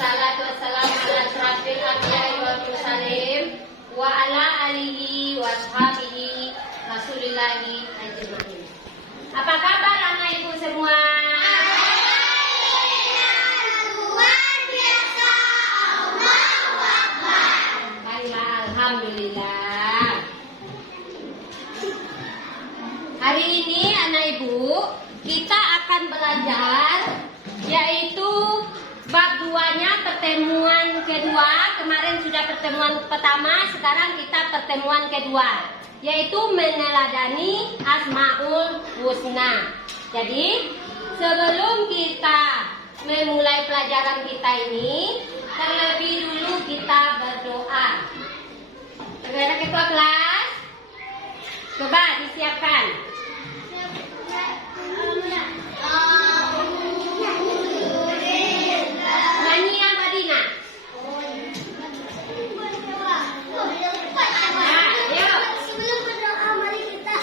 Wassalatu wassalamu ala asyrafil anbiya'i wal mursalin wa ala alihi wa ashabihi rasulillahi ajmain. Apa kabar anak ibu semua? Alhamdulillah. Hari ini anak ibu kita akan belajar yaitu bab 2-nya pertemuan kedua. Kemarin sudah pertemuan pertama, sekarang kita pertemuan kedua yaitu meneladani Asmaul Husna. Jadi sebelum kita memulai pelajaran kita ini, terlebih dulu kita berdoa. Saudara ketua kelas, coba disiapkan. Nyanyi yang Madinah. Nah, yuk. Sebelum berdoa, mari kita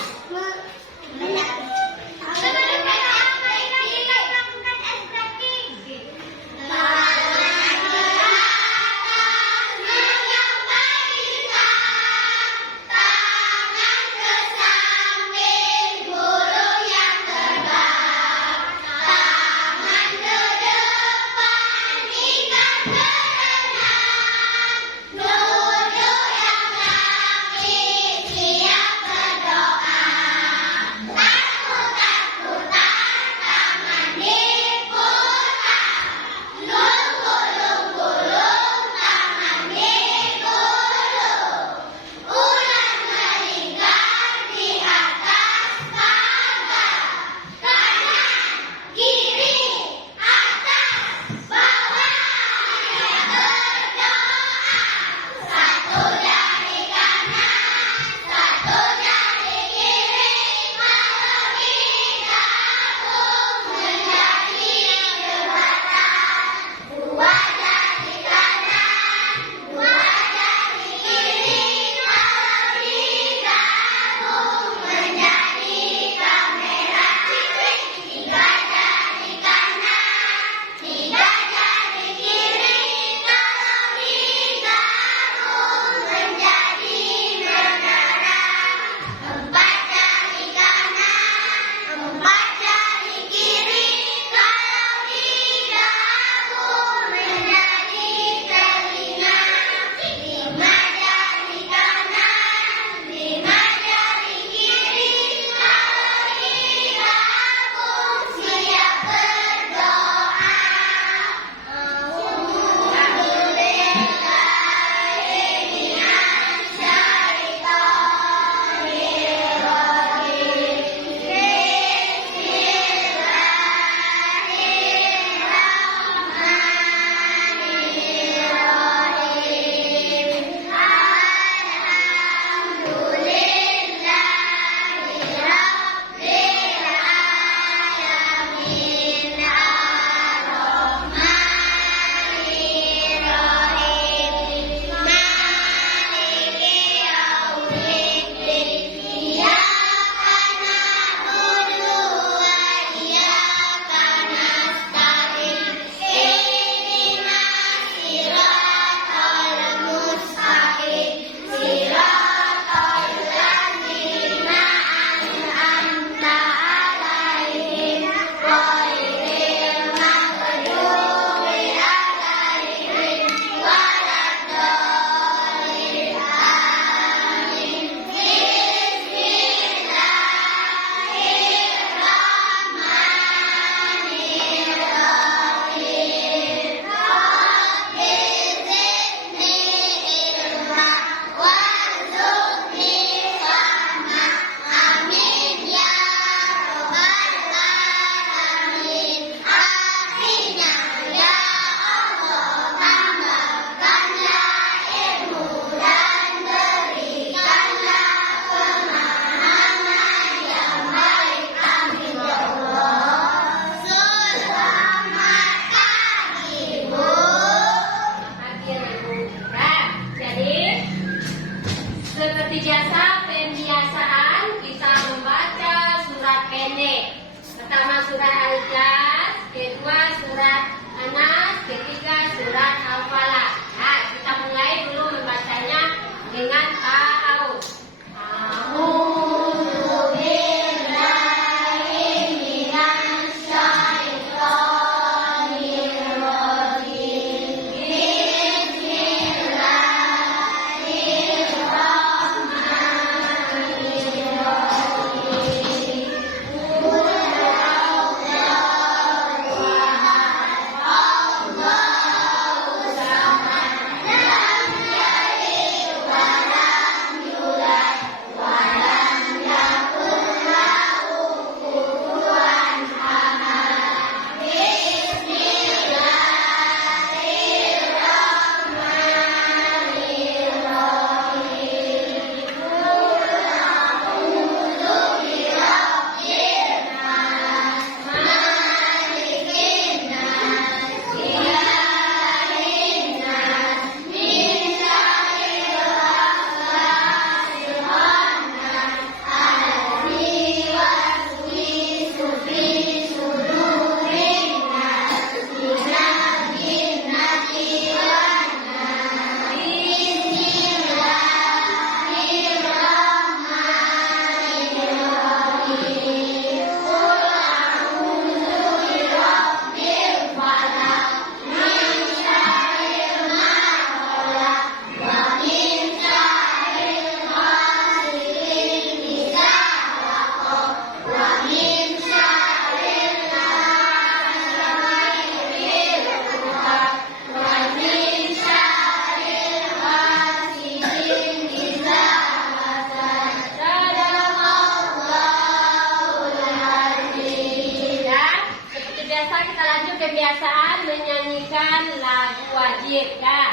menyanyikan lagu wajib ya.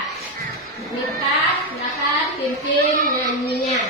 Minta silakan pimpin nyanyinya.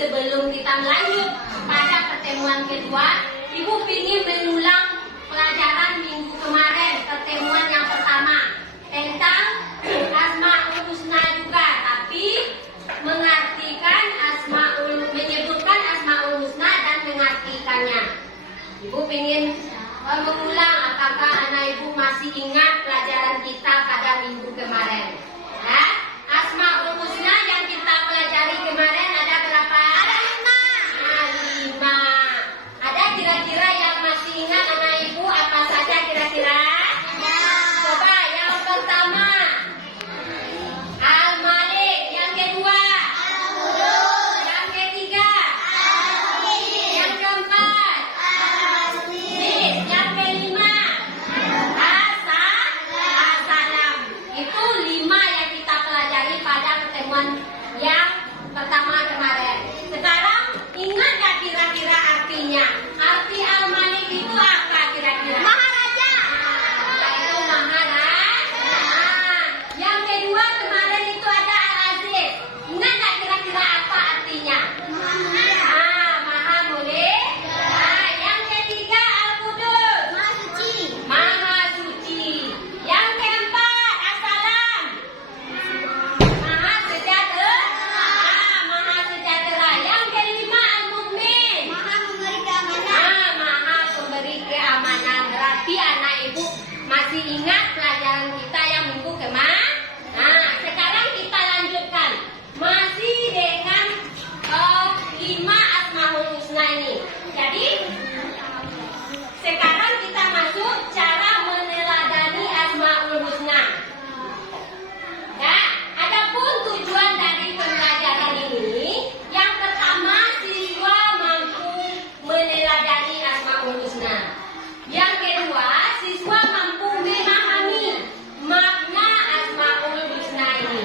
Sebelum kita melanjut pada pertemuan kedua, Ibu ingin mengulang pelajaran minggu kemarin, pertemuan yang pertama tentang Asmaul Husna juga, tapi mengartikan menyebutkan Asmaul Husna dan mengartikannya. Ibu ingin mengulang, apakah anak ibu masih ingat pelajaran kita pada minggu kemarin? Ya? Asmaul Husna yang kita pelajari kemarin ada berapa? Ada 5. 5. Ada kira-kira yang masih ingat anak ibu apa saja kira-kira? Coba yang pertama Al-Malik, yang kedua Al-Qudus, yang ketiga Al-Hakim, yang keempat Al-Aziz, yang kelima As-Salam. Itu 5 yang kita pelajari pada pertemuan yang pertama kemarin. Sekarang ingat gak kira-kira artinya? Arti Al-Malik itu apa kira-kira? Maharaja. Itu Maharaja. Yang kedua kemarin itu ada Al-Aziz. Ingat gak kira-kira apa artinya? Maha mulia. Yang ketiga Al-Qudus. Maha suci. Maha suci. Yang keempat As-Salam. Maha sejahtera. Maha sejahtera. Yang kelima Al-Mu'min. Maha memberi keamanan. Maha pemberi keamanan. Berarti anak ibu masih ingat pelajaran kita yang minggu kemarin? Nah, sekarang kita lanjutkan. Masih dengan 5 Asmaul Husna ini. Jadi sekarang kita masuk cara meneladani Asmaul Husna. Ya, adapun tujuan dari pembelajaran ini, yang pertama siswa mampu meneladani Asmaul Husna. Yang kedua, siswa mampu memahami makna Asmaul Husna ini.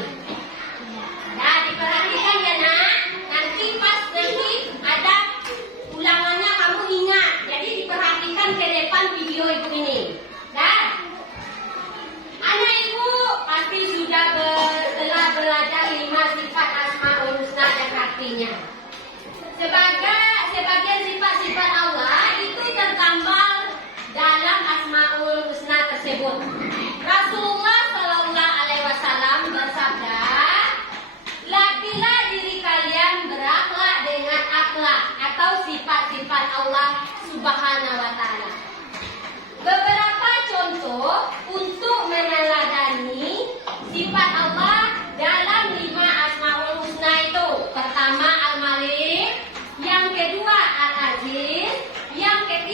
Nah, diperhatikan ya nak. Nanti ada ulangannya kamu ingat. Jadi diperhatikan ke depan video ibu ini. Dan anak ibu pasti sudah telah belajar 5 sifat Asmaul Husna dan artinya. Sebagai sifat-sifat Allah itu tergambar dalam Asmaul Husna tersebut. Rasulullah Shallallahu Alaihi Wasallam bersabda, latihlah diri kalian berakhlak dengan akhlak atau sifat-sifat Allah Subhanahu Wa Taala. Beberapa contoh untuk meneladani sifat Allah dalam 5 Asmaul Husna itu. Pertama Al-Malik, yang kedua Al-Aziz, yang ketiga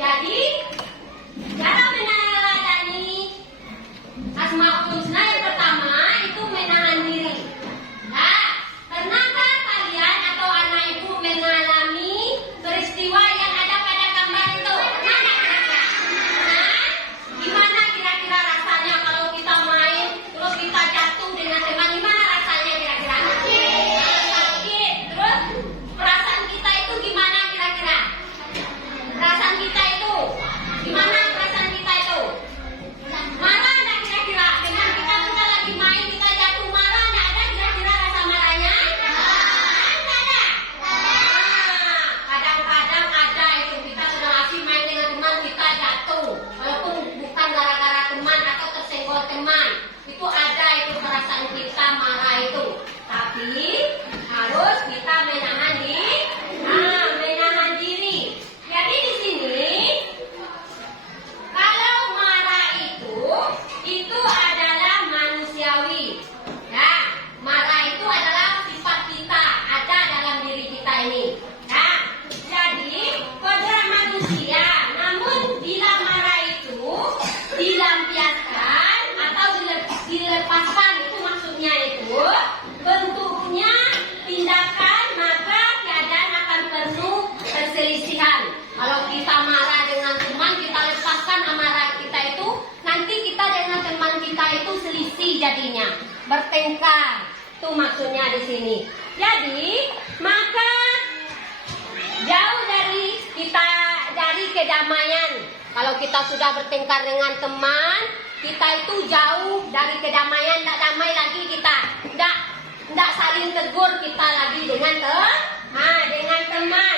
Jadi cara meneladani Asmaul Husna yang pertama itu menahan diri. Nah, pernahkah kalian atau anak ibu mengalami peristiwa yang ada pada gambar itu? Pernah nggak kira-kira? Nah, gimana kira-kira rasanya kalau kita main terus kita jatuh dengan teman? Gimana rasanya kira-kira? Sakit. Terus perasaan kita itu gimana kira-kira? Perasaan kita itu gimana? Perasaan kita itu marah nggak kira-kira? Dengan kita sudah lagi main kita jatuh, marah nggak? Ada kira-kira rasa marahnya? Nggak ada. Kadang-kadang ada itu kita sudah masih main dengan teman kita jatuh, walaupun bukan gara-gara teman atau tersenggol teman, itu ada itu perasaan kita marah itu. Tapi harus kita menahan diri. Menahan diri. Jadi di sini kalau marah itu adalah manusiawi. Ya, marah itu adalah sifat kita, ada dalam diri kita ini. Nah, jadi kodrat manusia. Namun bila marah itu dilampiaskan atau dilepaskan, itu maksudnya itu bentuknya tindakan, maka keadaan akan penuh perselisihan. Kalau kita marah dengan teman, kita lepaskan amarah kita itu, nanti kita dengan teman kita itu selisih jadinya, bertengkar. Itu maksudnya di sini. Jadi, maka jauh dari kita dari kedamaian. Kalau kita sudah bertengkar dengan teman, kita itu jauh dari kedamaian, tidak damai lagi kita. Tidak saling tegur kita lagi dengan teman.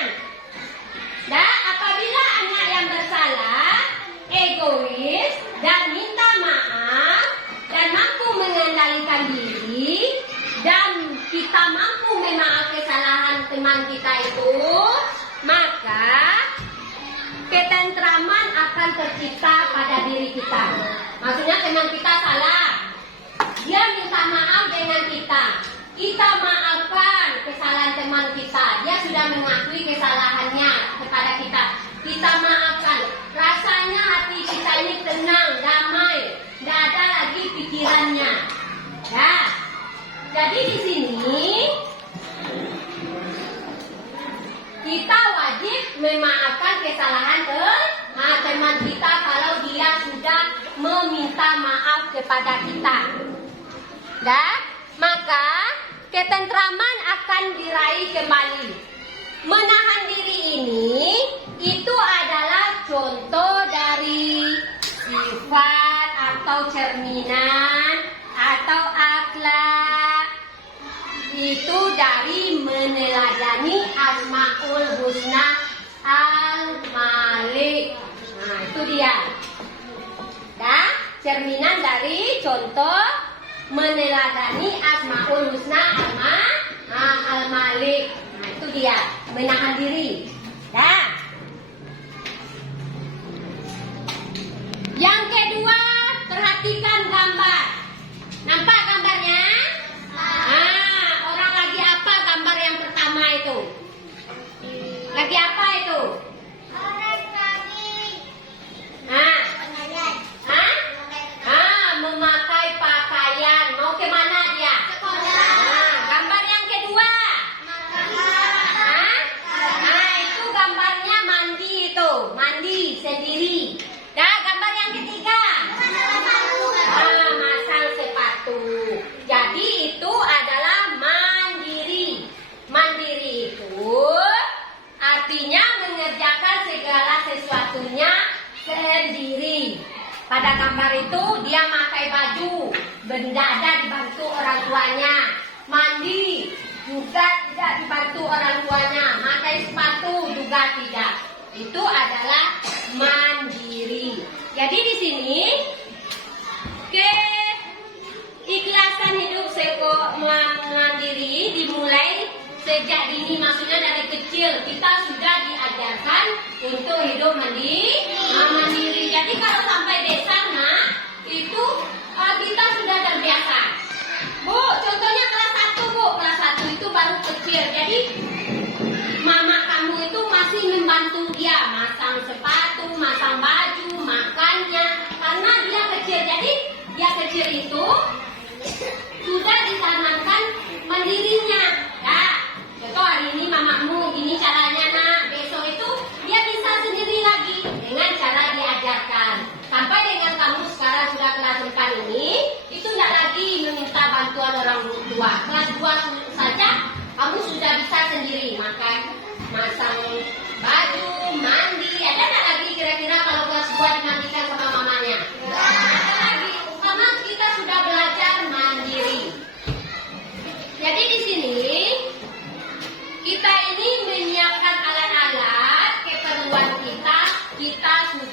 Dan apabila anak yang bersalah, egois, dan minta maaf, dan mampu mengendalikan diri, dan kita mampu memaafkan kesalahan teman kita itu, maka ketentraman akan tercipta pada diri kita. Maksudnya teman kita salah, dia minta maaf dengan kita. Kita maafkan kesalahan teman kita. Dia sudah mengakui kesalahannya kepada kita. Kita maafkan. Rasanya hati kita ini tenang, damai. Tidak ada lagi pikirannya. Ya. Jadi di sini kita wajib memaafkan kesalahan teman kita kalau dia sudah meminta maaf kepada kita. Dan maka ketentraman akan diraih kembali. Menahan diri ini itu adalah contoh dari sifat atau cerminan atau akhlak. Itu dari meneladani Asmaul Husna Al-Malik. Nah, itu dia. Dan cerminan dari contoh meneladani Asmaul Husna Al-Malik. Nah, itu dia, menahan diri. Nah, yang kedua, perhatikan gambar. Nampak gambarnya? Orang lagi apa gambar yang pertama itu? Lagi apa itu? Orang lagi Memakai pakaian. Mau kemana dia? Gambar yang kedua. Itu gambarnya mandi itu. Mandi sendiri. Dah, gambar yang ketiga. Masang sepatu. Jadi itu adalah mandiri. Mandiri itu artinya mengerjakan segala sesuatunya sendiri. Pada gambar itu dia pakai baju, bendada dibantu orang tuanya. Mandi juga tidak dibantu orang tuanya. Pakai sepatu juga tidak. Itu adalah mandiri. Jadi di sini keikhlasan hidup mandiri dimulai sejak dini, maksudnya dari kecil kita sudah diajarkan untuk hidup mandiri. Jadi kalau sampai desa itu kita sudah terbiasa. Bu, contohnya kelas 1 Bu, kelas 1 itu baru kecil. Jadi mama kamu itu masih membantu dia masang sepatu,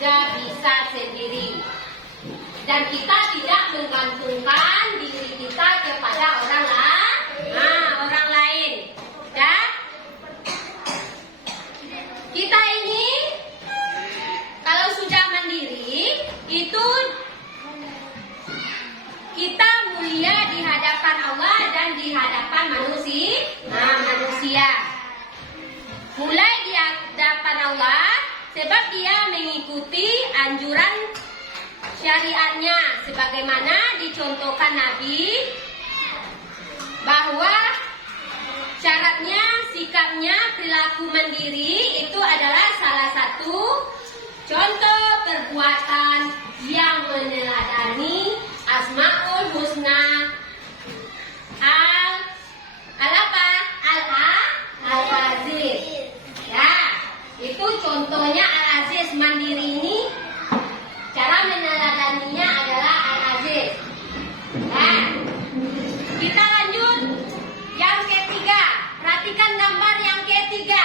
sudah bisa sendiri. Dan kita tidak menggantungkan diri kita kepada orang lain. Dan kita ini kalau sudah mandiri itu kita mulia di hadapan Allah dan di hadapan manusia. Mulai di hadapan Allah sebab dia mengikuti anjuran syariatnya sebagaimana dicontohkan Nabi, bahwa syaratnya, sikapnya, perilaku mandiri itu adalah salah satu contoh perbuatan yang meneladani Asmaul Husna Al-Aziz. Ya, itu contohnya Al-Aziz. Mandiri ini cara meneladaninya adalah Al-Aziz. Nah, kita lanjut yang ketiga. Perhatikan gambar yang ketiga.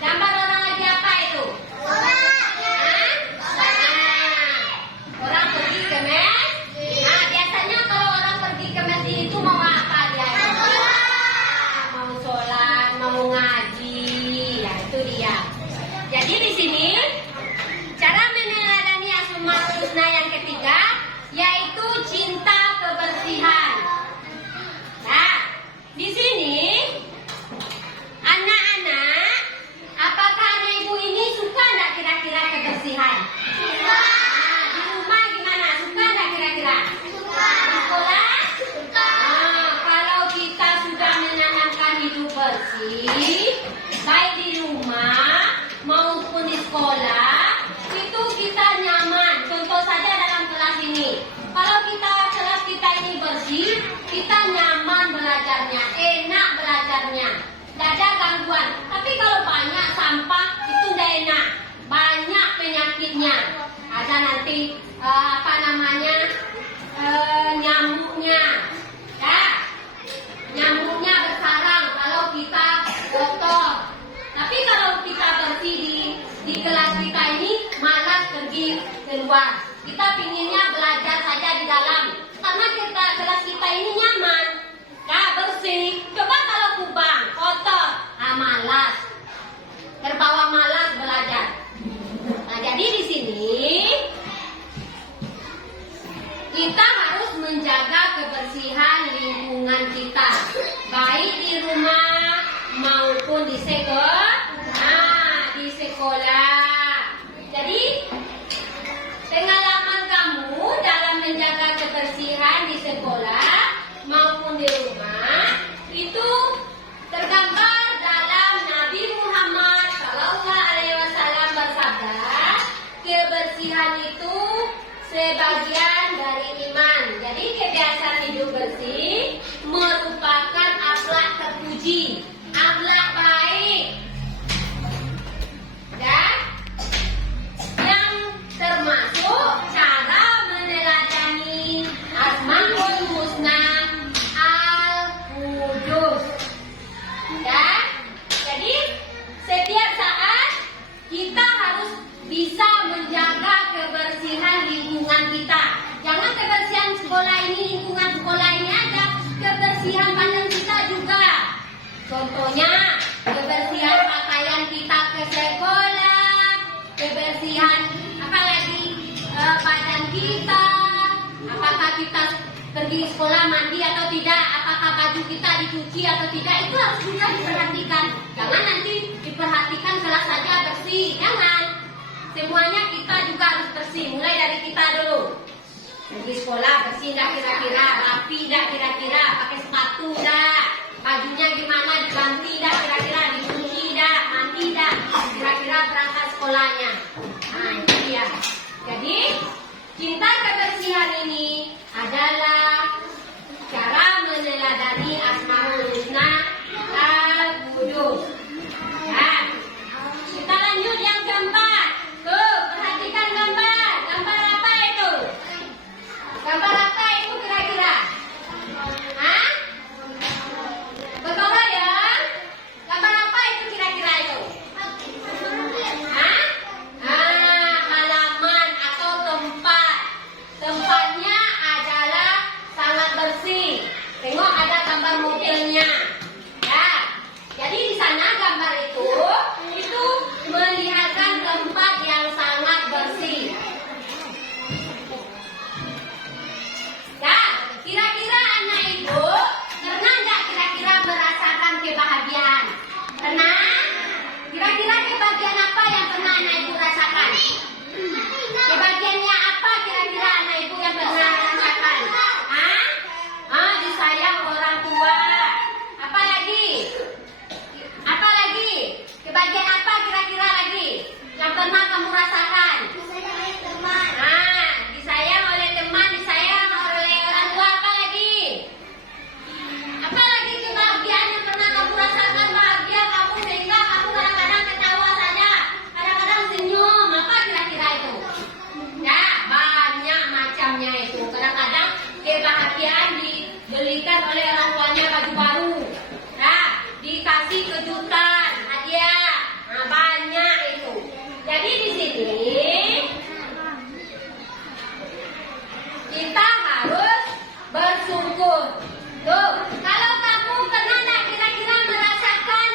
Gambar orang lagi apa itu? Orang pergi ke mes. Nah, biasanya kalau orang pergi ke mes itu mau apa dia? Mau sholat, mau ngaji. Ya, itu dia. Jadi di sini cara meneladani Asmaul Husna yang ketiga yaitu cinta kebersihan. Nah, di sini anak-anak, apakah anak ibu ini suka enggak kira-kira kebersihan? Suka. Nah, di rumah gimana? Suka enggak kira-kira? Suka. Di sekolah? Suka. Nah, kalau kita sudah menanamkan hidup bersih, baik di rumah maupun di sekolah, itu kita nyaman. Contoh saja dalam kelas ini. Kalau kelas kita ini bersih, kita nyaman belajarnya, enak belajarnya, tidak ada gangguan. Tapi kalau banyak sampah itu tidak enak, banyak penyakitnya. Ada nanti nyamuknya, ya, nyamuknya bersarang kalau kita kotor. Tapi kalau kita bersih di kelas kita ini, malas pergi keluar. Kita pinginnya belajar saja di dalam, karena kelas kita ini nyaman, bersih. Coba kalau kubang, kotor, malas, terbawa malas belajar. Nah, jadi di sini kita harus menjaga kebersihan lingkungan kita, baik di rumah maupun di sekolah. Jadi pengalaman kamu dalam menjaga kebersihan di sekolah maupun di rumah itu tergambar dalam Nabi Muhammad SAW bersabda, kebersihan itu sebagian dari iman. Jadi kebiasaan hidup bersih merupakan akhlak terpuji, akhlak baik, dan yang termasuk cara meneladani Asmaul Husna Al-Qudus. Ya, jadi setiap saat kita harus bisa menjaga kebersihan lingkungan kita. Jangan kebersihan sekolah ini, lingkungan sekolah ini aja, kebersihan badan kita juga. Contohnya kebersihan pakaian kita ke sekolah, kebersihan badan kita, apakah kita pergi sekolah mandi atau tidak, apakah baju kita dicuci atau tidak, itu harus juga diperhatikan. Jangan nanti diperhatikan kelas saja bersih, jangan. Semuanya kita juga harus bersih, mulai dari kita dulu. Pergi sekolah bersih enggak kira-kira, rapi enggak kira-kira, pakai sepatu enggak, bajunya gimana, diganti enggak kira-kira, dicuci enggak, mandi enggak, kira-kira berangkat sekolahnya. Nah, itu dia. Jadi, cinta kebersihan ini adalah cara meneladani Asmaul Husna Al-Qudus. Nah, kita lanjut yang keempat. Tuh, perhatikan gambar. Gambar apa itu? Gambar apa itu kira-kira? Hah? Betul ya? Gambar apa itu kira-kira itu? Hah? Halaman. dibelikan oleh orang tuanya baju baru. Nah, dikasih kejutan, hadiah. Nah, banyak itu. Jadi di sini kita harus bersyukur. Tuh, kalau kamu pernah nggak kira-kira merasakan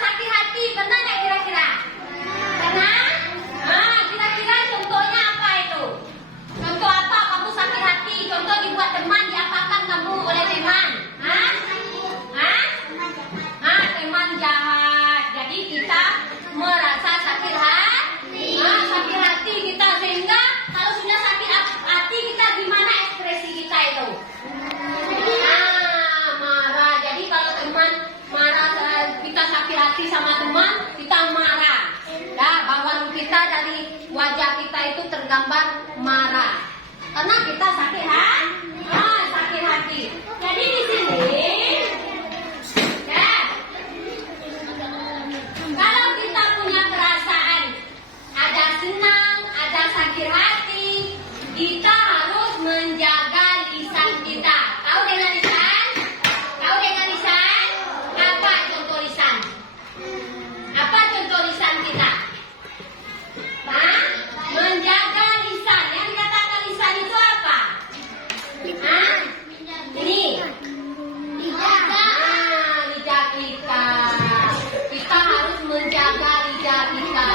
sakit hati, pernah nggak kira-kira? Pernah? Nah, kira-kira contohnya apa itu? Contoh apa kamu sakit hati? Contoh dibuat teman, diapakan kamu oleh teman? Hah? Hah? Ah, teman jahat. Jadi kita merasa sakit hati. Ah, sakit hati kita, sehingga kalau sudah sakit hati kita gimana ekspresi kita itu? Ah, marah. Jadi kalau teman marah, kita sakit hati sama teman, kita marah. Ya, bawaan kita dari wajah kita itu tergambar marah. Karena kita sakit hati. Ah, sakit hati. Jadi di sini ya, kalau kita punya perasaan ada senang, ada sakit hati, kita harus menjaga lisan kita. Tahu dengan lisan? Tahu dengan lisan? Apa contoh lisan? Apa contoh lisan kita? Hah? Menjaga lisan. Yang dikatakan lisan itu apa? Hah? Ini. Lidah kita. Kita harus menjaga lidah kita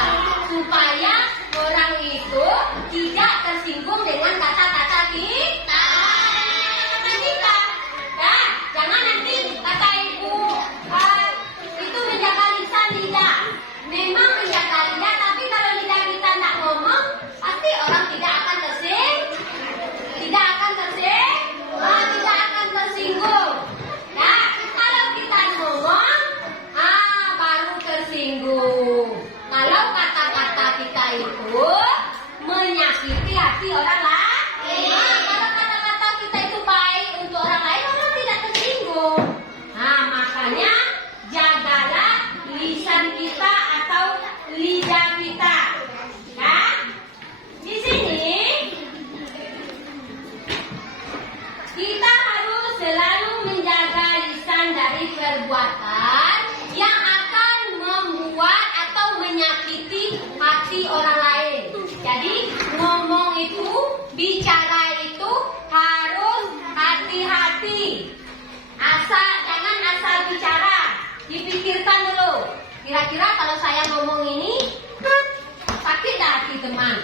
supaya orang itu tidak tersinggung dengan kata-kata kita. Kita. Ya, jangan nanti kata ibu itu menjaga lisan lidah. Memang menjaga lidah, tapi kalau lidah kita tidak ngomong, pasti orang tidak akan tersinggung. Tidak akan tersinggung. Nah, kalau kita ngomong, baru tersinggung. Kalau kata-kata kita itu menyakiti hati orang lain. Kalau kata-kata kita itu baik untuk orang lain, orang tidak tersinggung. Nah, makanya jagalah lisan kita atau lidah kita. Nah, di sini kita harus selalu menjaga lisan dari perbuatan yang akan membuat atau menyakiti hati orang lain. Jadi ngomong itu, bicara itu harus hati-hati. Jangan asal bicara, dipikirkan dulu. Kira-kira kalau saya ngomong ini sakit dah hati teman.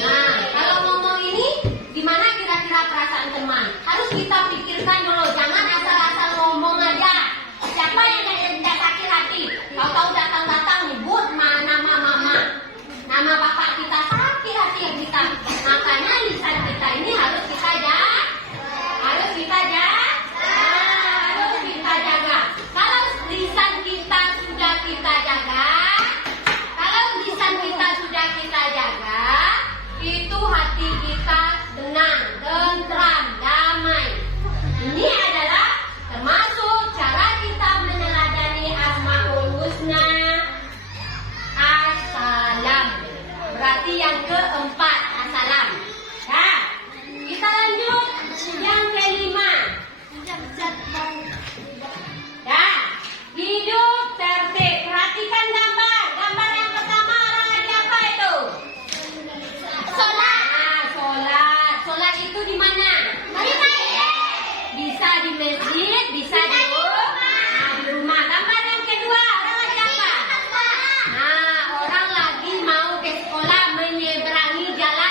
Nah, kalau ngomong ini gimana kira-kira perasaan teman? Harus kita pikirkan dulu. Jangan asal-asal ngomong aja. Siapa yang tidak sakit hati? Tahu-tahu datang-datang nyebut nama mama, nama bapak kita, sakit hati yang kita. Makanya lisan kita ini harus kita jaga. Harus kita jaga. Kalau lisan kita sudah kita jaga, itu hati kita tenang, tentram, damai. Ini adalah termasuk cara kita meneladani Asmaul Husna As-Salam. Berarti yang keempat, As-Salam. Ya, kita lanjut yang kelima. Ya, hidup tertib. Perhatikan gambar. Gambar yang pertama lagi apa itu? Sholat itu di mana? Bisa di masjid, bisa di rumah. Gambar yang kedua, orang lagi apa? Orang lagi mau ke sekolah menyeberangi jalan.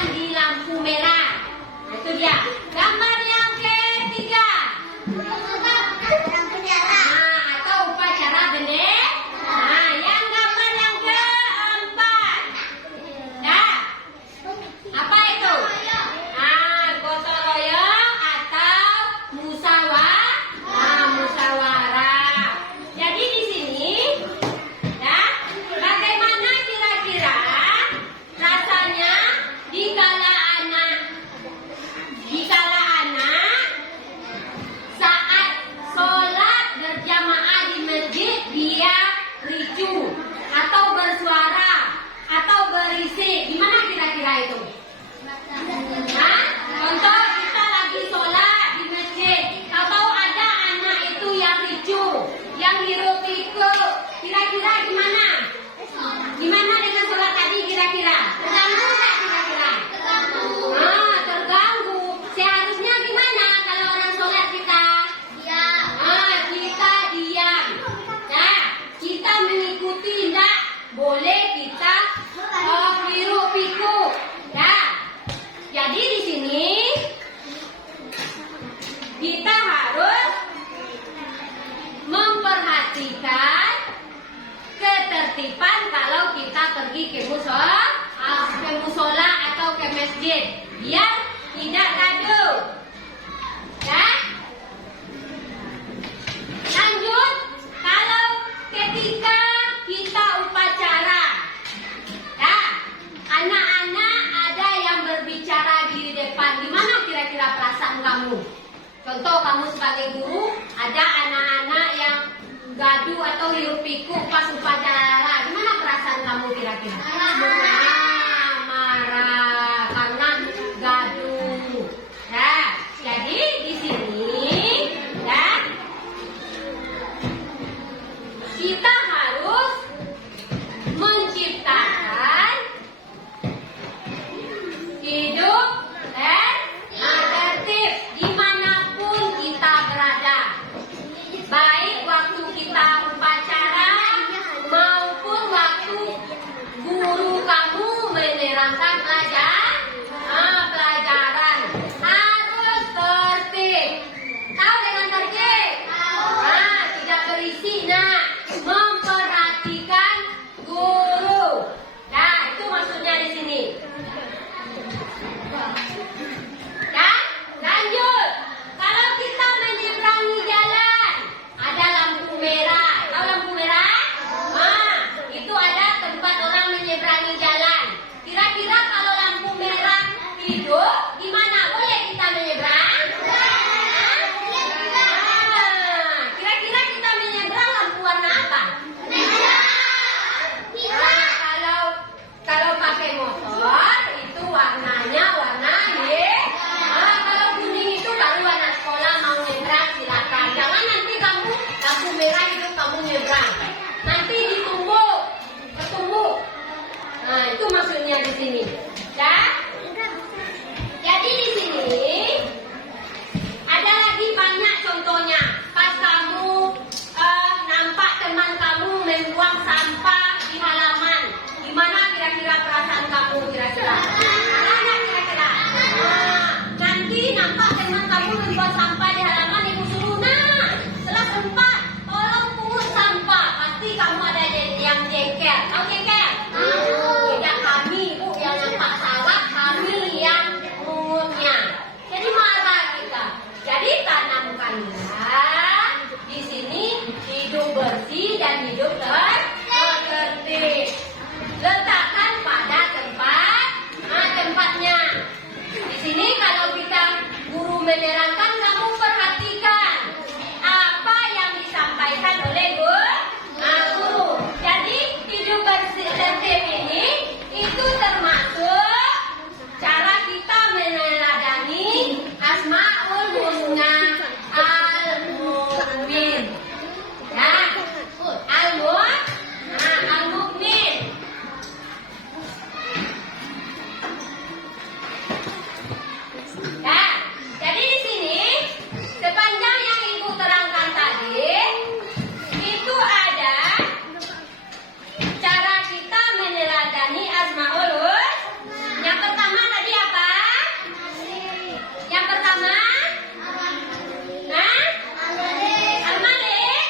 masjid biar tidak gaduh. Ya. Lanjut, kalau ketika kita upacara, ya, anak-anak ada yang berbicara di depan, gimana kira-kira perasaan kamu? Contoh kamu sebagai guru, ada anak-anak yang gaduh atau hiruk pikuk pas upacara, gimana perasaan kamu kira-kira? Marah karena gaduh. Ya, jadi di sini, ya, kita harus menciptakan hidup tertib dimanapun kita berada, baik waktu kita upacara maupun waktu guru kamu menerangkan pelajaran harus tertib. Tahu dengan tertib? Tidak berisik, nak. Memperhatikan guru. Nah, itu maksudnya di sini. Ya, lanjut. Kalau kita menyeberangi jalan, ada lampu merah. Tahu lampu merah? Itu ada tempat orang menyeberangi jalan. Kira-kira kalau lampu merah hidup, gimana? Boleh kita menyeberang? Kira-kira kita menyeberang lampu warna apa? Kalau pakai motor itu warnanya warna hijau. Kalau kuning itu baru anak sekolah mau nyebrang, silakan. Jangan nanti kamu lampu merah hidup kamu nyebrang. Nanti ditumbuk, ketumbuk. Nah, itu maksudnya di sini. Ya. Jadi di sini ada lagi banyak contohnya. Pas kamu nampak teman kamu membuang sampah di halaman, gimana kira-kira perasaan kamu kira-kira? Mana kira-kira? Nanti nampak teman kamu membuang sampah di halaman, ibu suruh, nah, setelah sempat tolong pungut sampah. Pasti kamu ada yang jengkel. Tahu jengkel? Tidak kami, ibu yang nampak salah, kami yang mengutnya. Jadi marah kita. Jadi tanamkanlah di sini hidup bersih dan hidup tertib. Letakkan pada tempatnya. Di sini kalau kita guru menerangkan, kamu perhatikan apa yang disampaikan oleh guru. Jadi hidup bersih tertib ini itu termasuk cara kita meneladani Asmaul Husna Al-Mu'min. Ya, Al-Mu'min. Ya, jadi di sini sepanjang yang ibu terangkan tadi itu ada cara kita meneladani Asmaul Husna. Yang pertama tadi apa? Yang pertama, nah, Al-Malik.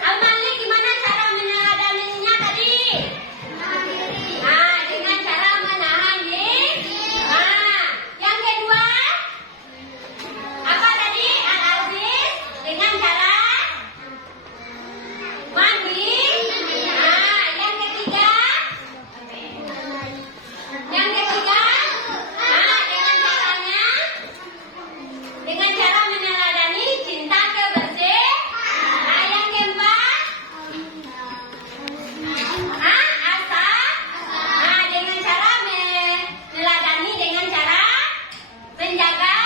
Al-Malik gimana cara meneladaninya tadi? Nah, dengan cara menahan diri. Nah, yang kedua apa tadi? Al-Aziz dengan cara mandi. Nah, yang ketiga, dengan cara meneladani cinta kebersihan. Nah, yang keempat, asa. Nah, dengan cara meneladani dengan cara menjaga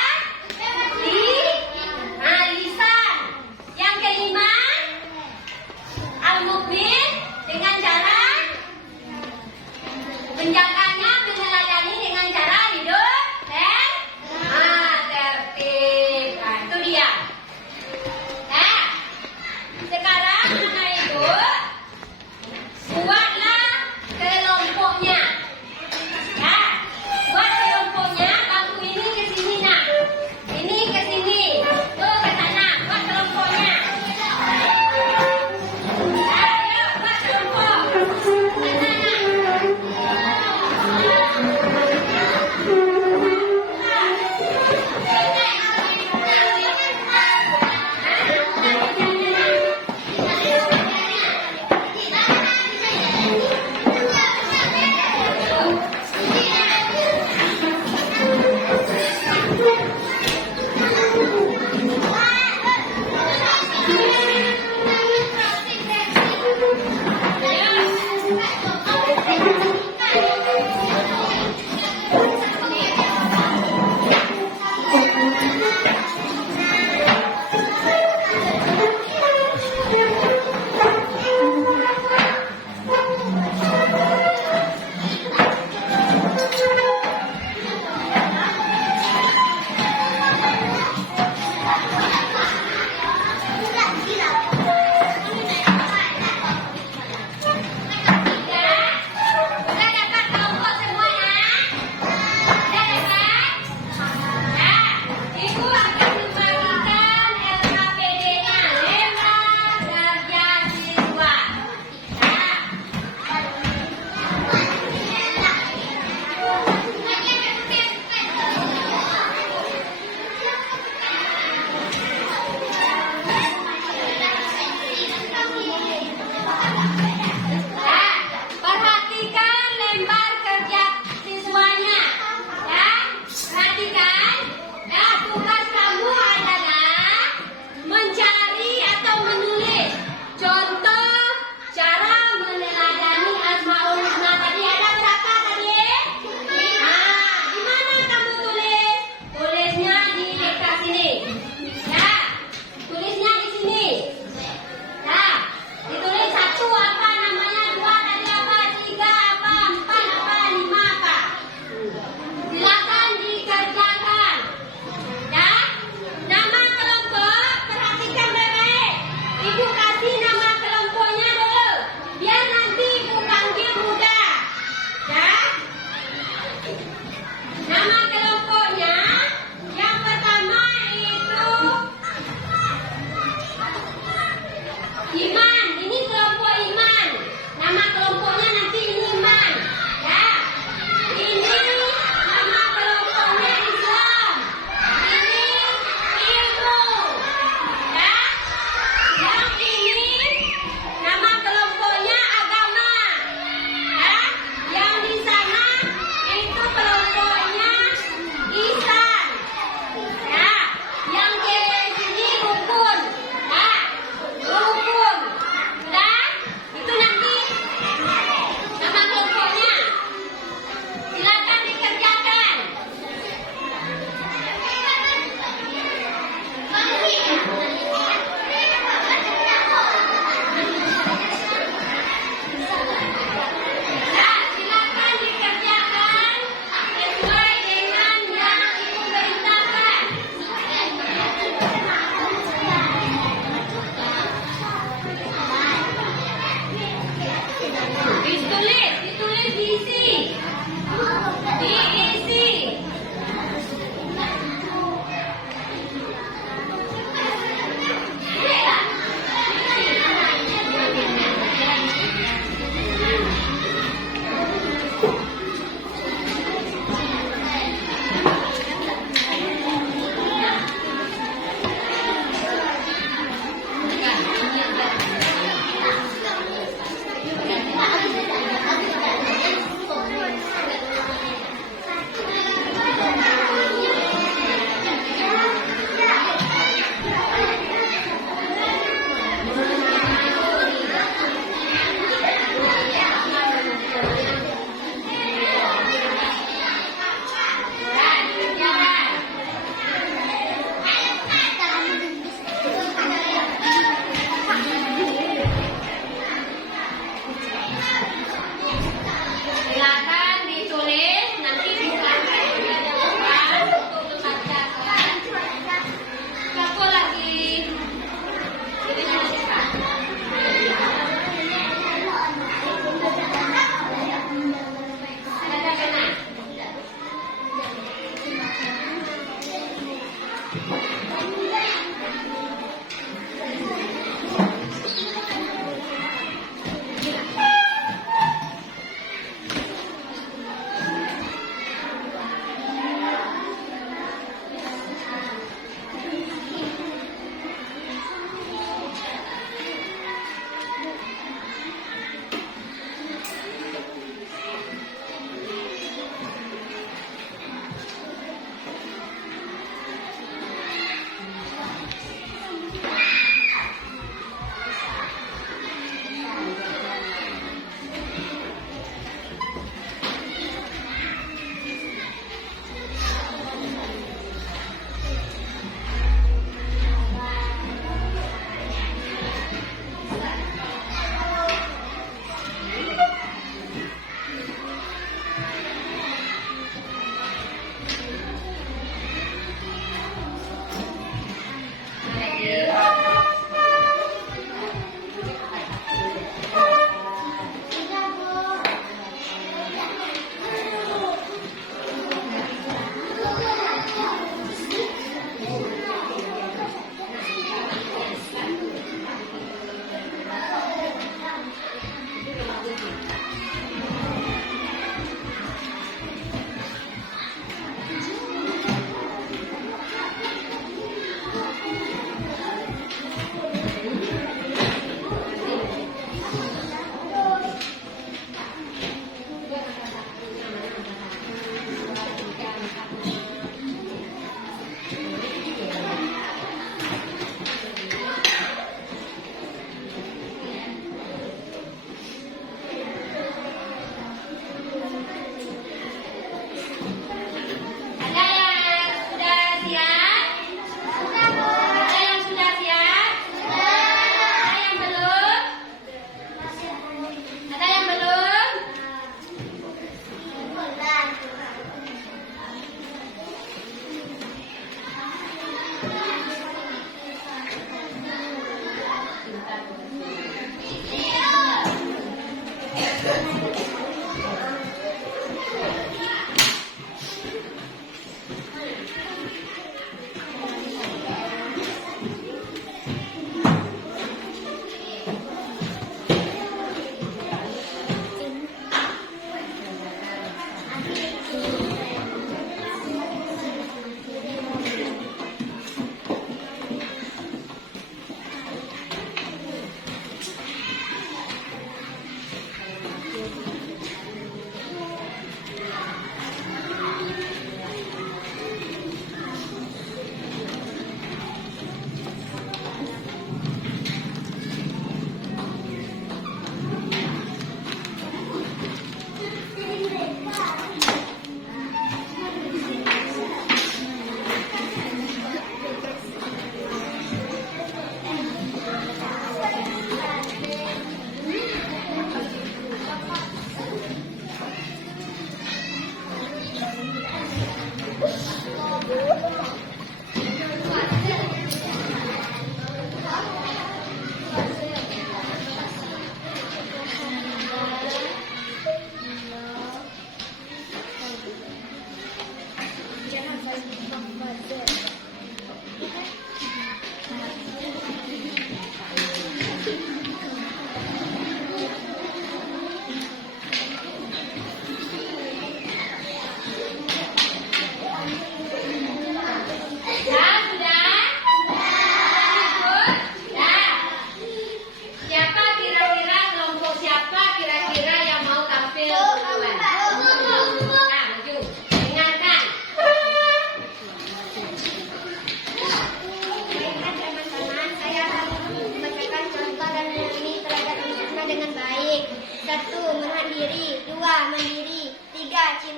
lisan. Yang kelima, Al-Mu'min dengan cara menjaganya, meneladani dengan cara hidup tertib. Nah, itu dia. Sekarang anak ibu buatlah kelompoknya. Ya, buat kelompoknya. Bangku ini ke sini, nak. Ini ke sini. Tuh ke sana. Buat kelompoknya. Ayo buat kelompok. Sana, nak.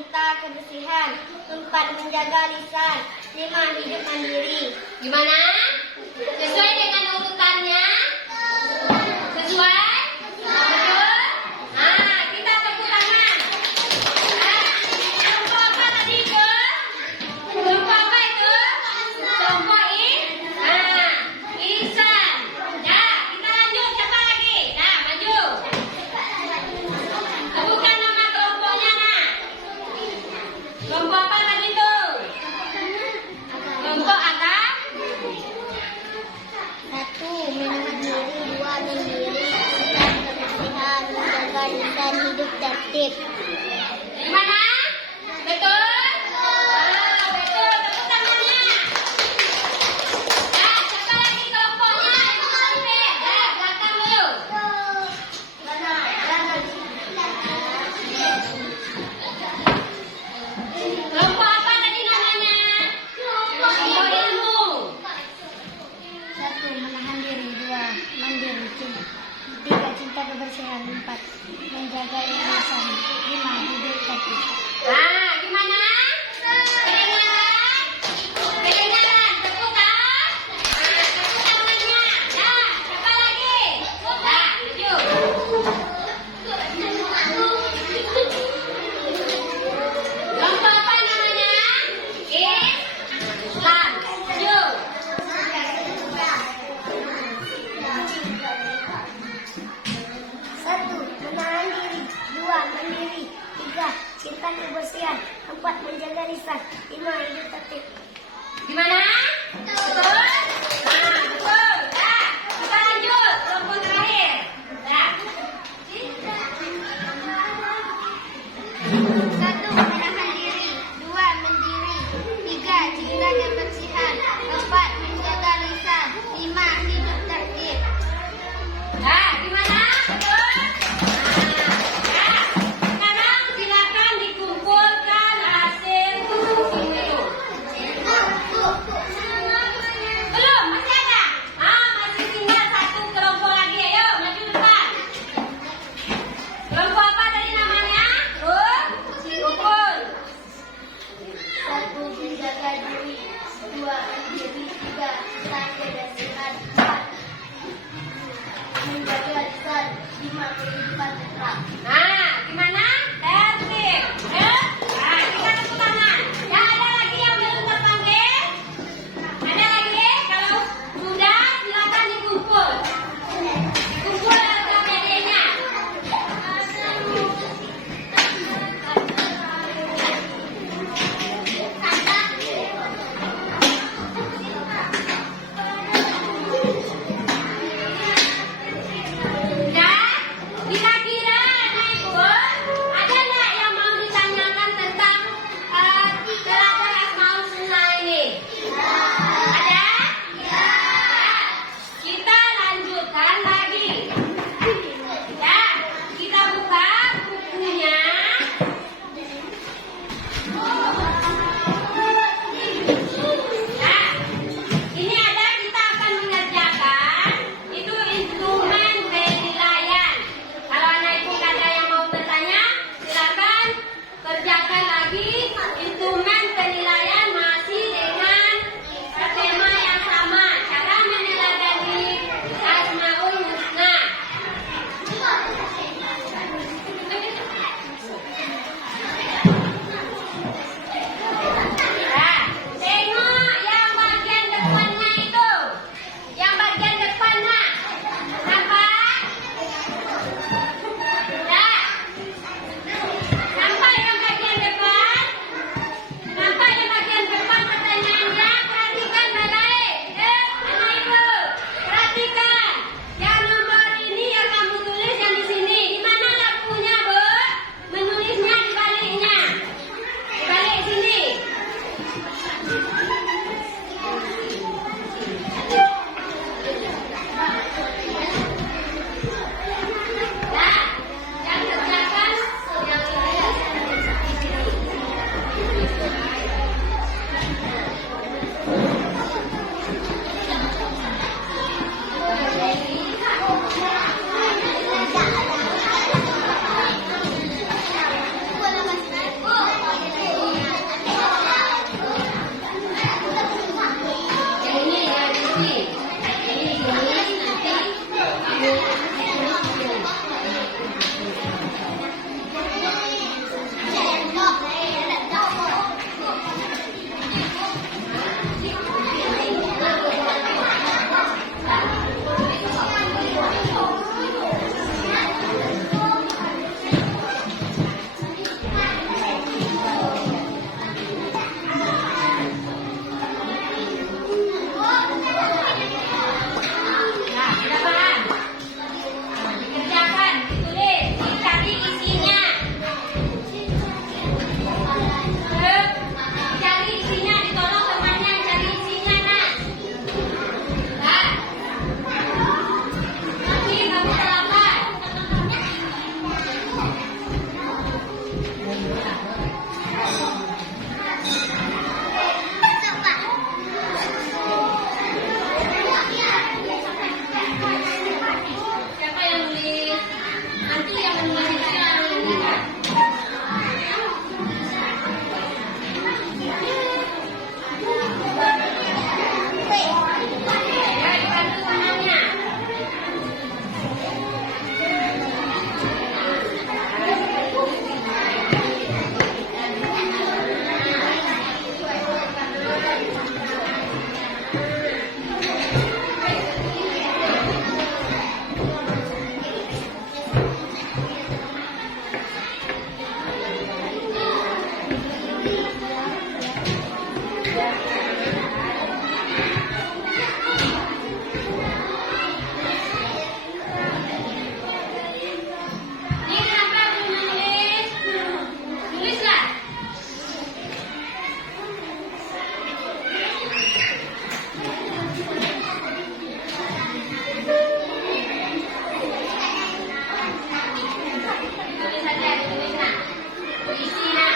cinta kebersihan. 4 menjaga lisan. 5 hidup mandiri. Gimana? Sesuai dengan urutannya? Sesuai? Betul? Nah, kita tepuk tangan. Nah, kelompok apa tadi itu? Kelompok apa itu? Kelompok Ihsan. Ya, kita lanjut. Siapa lagi? Nah, maju. Sebutkan nama kelompoknya, nak. Kelompok apa tadi itu? Kelompok apa? 1 mandiri. 2 mandiri. 3 kebersihan. Menjaga lisan. Hidup tertib. Gimana? Betul? Ah, betul. Tepuk tangannya. Ya, siapa lagi kelompoknya? Ibu Alifin. Ya, belakang dulu. Kelompok apa tadi namanya? Kelompok ilmu. 1 menahan diri. 2 mandiri. 3 cinta kebersihan. 4 menjaga lisan. 5 hidup tertib. Nah, gimana? Kedengaran? Kedengaran? Tepuk tangan? Nah, tepuk tangannya. Ya, siapa lagi? Nah, maju. Kelompok apa namanya? Islam. Maju. 1 menahan diri. 2 mandiri. 3 cinta kebersihan. 4 menjaga lisan. 5 hidup tertib. Gimana? Betul? Nah, betul. Nah, kita lanjut. Kelompok terakhir. Nah. 1 menahan diri. 2 mandiri. 3 cinta kebersihan. 4 menjaga lisan. 5 hidup tertib. Nah, gimana? Betul? Nah, sekarang silakan dikumpulkan hasil sumber. Belum? Ini kenapa belum menulis? Tulislah. Tulis saja, tulis nak. Puisi nak.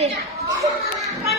lagi.